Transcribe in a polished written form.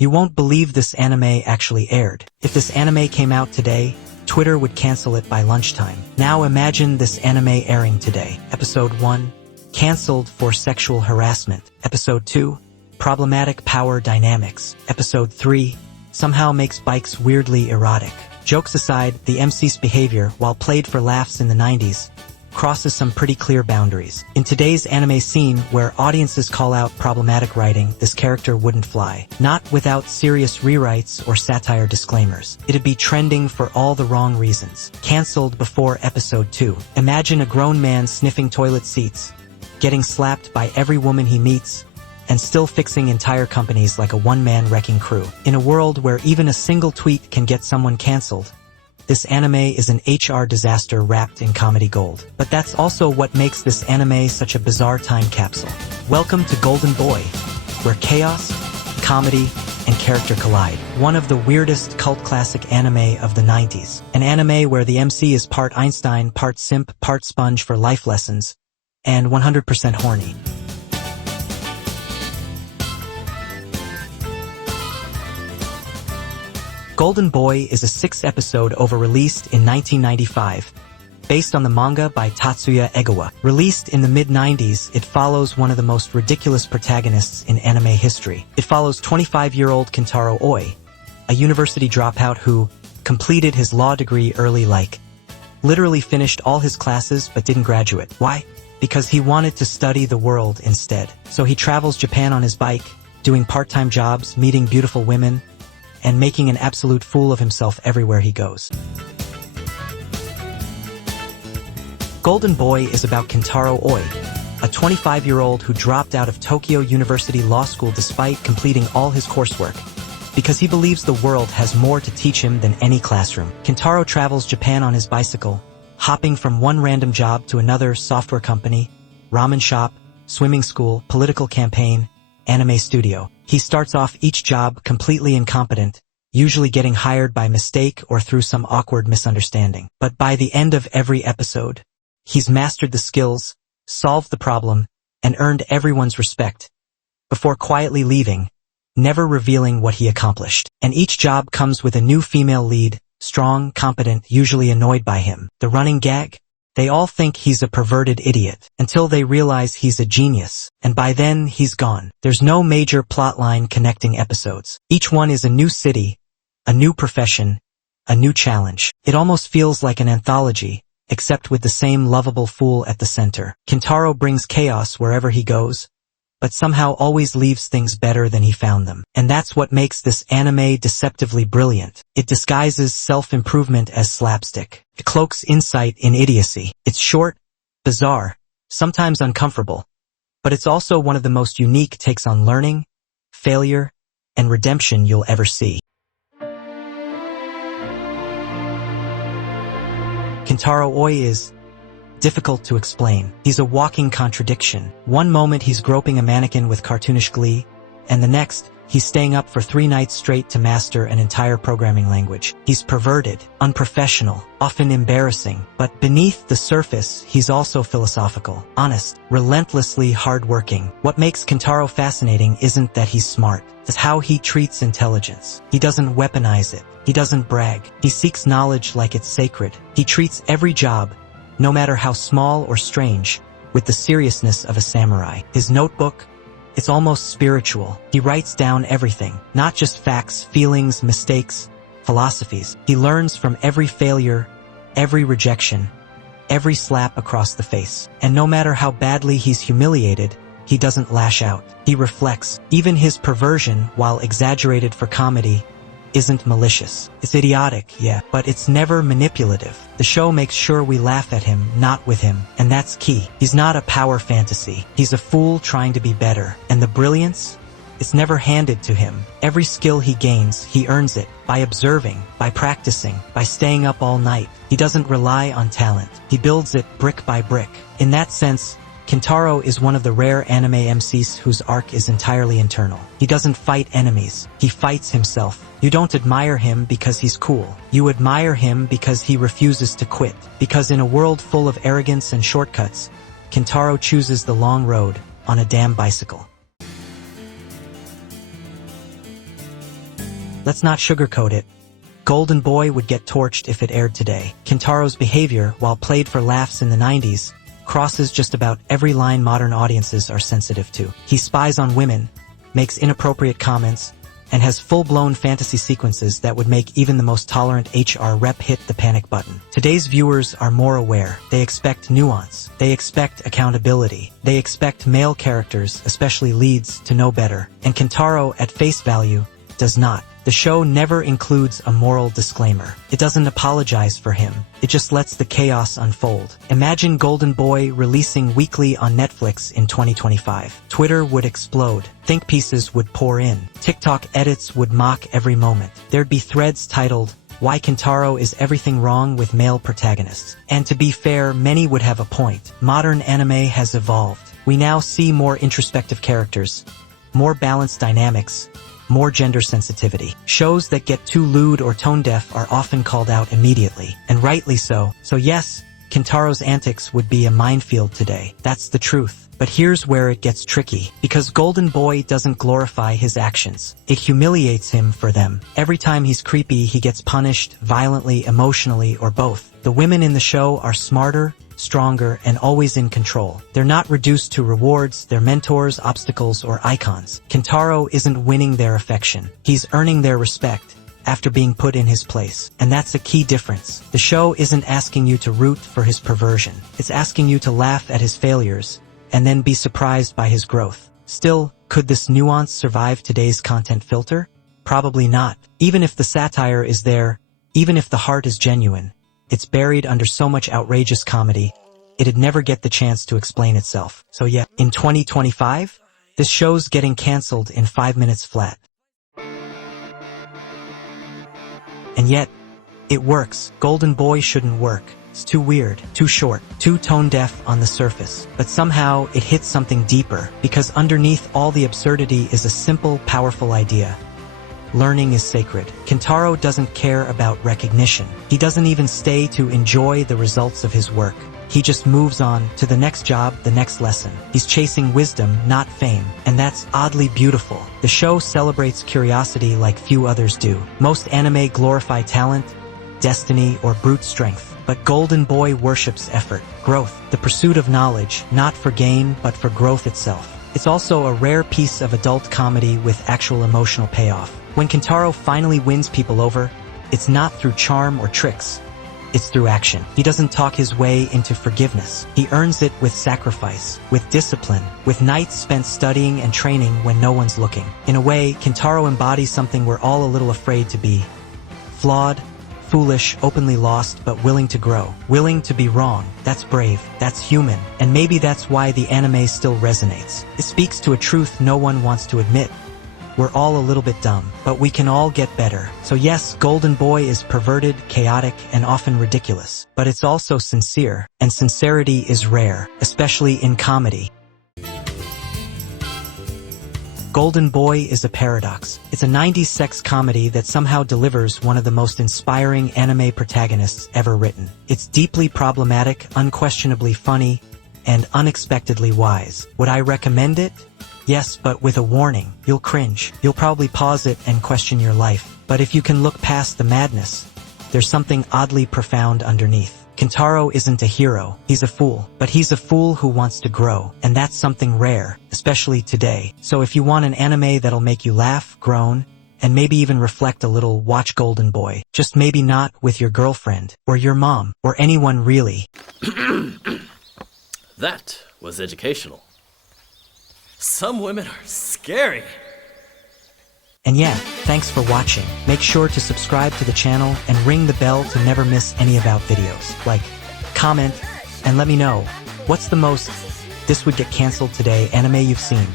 You won't believe this anime actually aired. If this anime came out today, Twitter would cancel it by lunchtime. Now imagine this anime airing today. Episode 1, cancelled for sexual harassment. Episode 2, problematic power dynamics. Episode 3, somehow makes bikes weirdly erotic. Jokes aside, the MC's behavior, while played for laughs in the 90s, crosses some pretty clear boundaries. In today's anime scene, where audiences call out problematic writing, this character wouldn't fly. Not without serious rewrites or satire disclaimers. It'd be trending for all the wrong reasons. Cancelled before episode 2. Imagine a grown man sniffing toilet seats, getting slapped by every woman he meets, and still fixing entire companies like a one-man wrecking crew. In a world where even a single tweet can get someone cancelled, this anime is an HR disaster wrapped in comedy gold. But that's also what makes this anime such a bizarre time capsule. Welcome to Golden Boy, where chaos, comedy, and character collide. One of the weirdest cult classic anime of the 90s. An anime where the MC is part Einstein, part simp, part sponge for life lessons, and 100% horny. Golden Boy is a 6-episode OVA released in 1995, based on the manga by Tatsuya Egawa. Released in the mid-90s, it follows one of the most ridiculous protagonists in anime history. It follows 25-year-old Kintaro Oi, a university dropout who completed his law degree early, literally finished all his classes but didn't graduate. Why? Because he wanted to study the world instead. So he travels Japan on his bike, doing part-time jobs, meeting beautiful women, and making an absolute fool of himself everywhere he goes. Golden Boy is about Kintaro Oi, a 25-year-old who dropped out of Tokyo University Law School despite completing all his coursework, because he believes the world has more to teach him than any classroom. Kintaro travels Japan on his bicycle, hopping from one random job to another: software company, ramen shop, swimming school, political campaign, anime studio. He starts off each job completely incompetent, usually getting hired by mistake or through some awkward misunderstanding. But by the end of every episode, he's mastered the skills, solved the problem, and earned everyone's respect, before quietly leaving, never revealing what he accomplished. And each job comes with a new female lead, strong, competent, usually annoyed by him. The running gag? They all think he's a perverted idiot, until they realize he's a genius, and by then he's gone. There's no major plotline connecting episodes. Each one is a new city, a new profession, a new challenge. It almost feels like an anthology, except with the same lovable fool at the center. Kintaro brings chaos wherever he goes, but somehow always leaves things better than he found them. And that's what makes this anime deceptively brilliant. It disguises self-improvement as slapstick. It cloaks insight in idiocy. It's short, bizarre, sometimes uncomfortable, but it's also one of the most unique takes on learning, failure, and redemption you'll ever see. Kintaro Oi is difficult to explain. He's a walking contradiction. One moment he's groping a mannequin with cartoonish glee, and the next, he's staying up for 3 nights straight to master an entire programming language. He's perverted, unprofessional, often embarrassing, but beneath the surface, he's also philosophical, honest, relentlessly hardworking. What makes Kintaro fascinating isn't that he's smart, it's how he treats intelligence. He doesn't weaponize it. He doesn't brag. He seeks knowledge like it's sacred. He treats every job, no matter how small or strange, with the seriousness of a samurai. His notebook, it's almost spiritual. He writes down everything, not just facts, feelings, mistakes, philosophies. He learns from every failure, every rejection, every slap across the face. And no matter how badly he's humiliated, he doesn't lash out. He reflects. Even his perversion, while exaggerated for comedy, isn't malicious. It's idiotic, yeah, but it's never manipulative. The show makes sure we laugh at him, not with him, and that's key. He's not a power fantasy. He's a fool trying to be better. And the brilliance? It's never handed to him. Every skill he gains, he earns it, by observing, by practicing, by staying up all night. He doesn't rely on talent. He builds it brick by brick. In that sense, Kintaro is one of the rare anime MCs whose arc is entirely internal. He doesn't fight enemies. He fights himself. You don't admire him because he's cool. You admire him because he refuses to quit. Because in a world full of arrogance and shortcuts, Kintaro chooses the long road on a damn bicycle. Let's not sugarcoat it. Golden Boy would get torched if it aired today. Kintaro's behavior, while played for laughs in the 90s, crosses just about every line modern audiences are sensitive to. He spies on women, makes inappropriate comments, and has full-blown fantasy sequences that would make even the most tolerant HR rep hit the panic button. Today's viewers are more aware. They expect nuance. They expect accountability. They expect male characters, especially leads, to know better. And Kintaro, at face value, does not. The show never includes a moral disclaimer. It doesn't apologize for him. It just lets the chaos unfold. Imagine Golden Boy releasing weekly on Netflix in 2025. Twitter would explode. Think pieces would pour in. TikTok edits would mock every moment. There'd be threads titled, "Why Kintaro is Everything Wrong with Male Protagonists." And to be fair, many would have a point. Modern anime has evolved. We now see more introspective characters, more balanced dynamics, more gender sensitivity. Shows that get too lewd or tone-deaf are often called out immediately, and rightly so. So yes, Kintaro's antics would be a minefield today. That's the truth. But here's where it gets tricky, because Golden Boy doesn't glorify his actions. It humiliates him for them. Every time he's creepy, he gets punished, violently, emotionally, or both. The women in the show are smarter, stronger, and always in control. They're not reduced to rewards, they're mentors, obstacles, or icons. Kintaro isn't winning their affection. He's earning their respect after being put in his place. And that's a key difference. The show isn't asking you to root for his perversion. It's asking you to laugh at his failures and then be surprised by his growth. Still, could this nuance survive today's content filter? Probably not. Even if the satire is there, even if the heart is genuine, it's buried under so much outrageous comedy, it'd never get the chance to explain itself. So yeah, in 2025, this show's getting canceled in 5 minutes flat. And yet, it works. Golden Boy shouldn't work. It's too weird, too short, too tone-deaf on the surface. But somehow, it hits something deeper, because underneath all the absurdity is a simple, powerful idea. Learning is sacred. Kintaro doesn't care about recognition. He doesn't even stay to enjoy the results of his work. He just moves on to the next job, the next lesson. He's chasing wisdom, not fame. And that's oddly beautiful. The show celebrates curiosity like few others do. Most anime glorify talent, destiny, or brute strength. But Golden Boy worships effort, growth, the pursuit of knowledge, not for gain, but for growth itself. It's also a rare piece of adult comedy with actual emotional payoff. When Kintaro finally wins people over, it's not through charm or tricks. It's through action. He doesn't talk his way into forgiveness. He earns it with sacrifice, with discipline, with nights spent studying and training when no one's looking. In a way, Kintaro embodies something we're all a little afraid to be. Flawed, foolish, openly lost, but willing to grow. Willing to be wrong. That's brave. That's human. And maybe that's why the anime still resonates. It speaks to a truth no one wants to admit. We're all a little bit dumb, but we can all get better. So yes, Golden Boy is perverted, chaotic, and often ridiculous. But it's also sincere, and sincerity is rare, especially in comedy. Golden Boy is a paradox. It's a 90s sex comedy that somehow delivers one of the most inspiring anime protagonists ever written. It's deeply problematic, unquestionably funny, and unexpectedly wise. Would I recommend it? Yes, but with a warning. You'll cringe. You'll probably pause it and question your life. But if you can look past the madness, there's something oddly profound underneath. Kintaro isn't a hero. He's a fool. But he's a fool who wants to grow. And that's something rare, especially today. So if you want an anime that'll make you laugh, groan, and maybe even reflect a little, watch Golden Boy. Just maybe not with your girlfriend, or your mom, or anyone really. That was educational. Some women are scary. And yeah, thanks for watching. Make sure to subscribe to the channel and ring the bell to never miss any about videos. Like, comment, and let me know, what's the most "this would get canceled today" anime you've seen?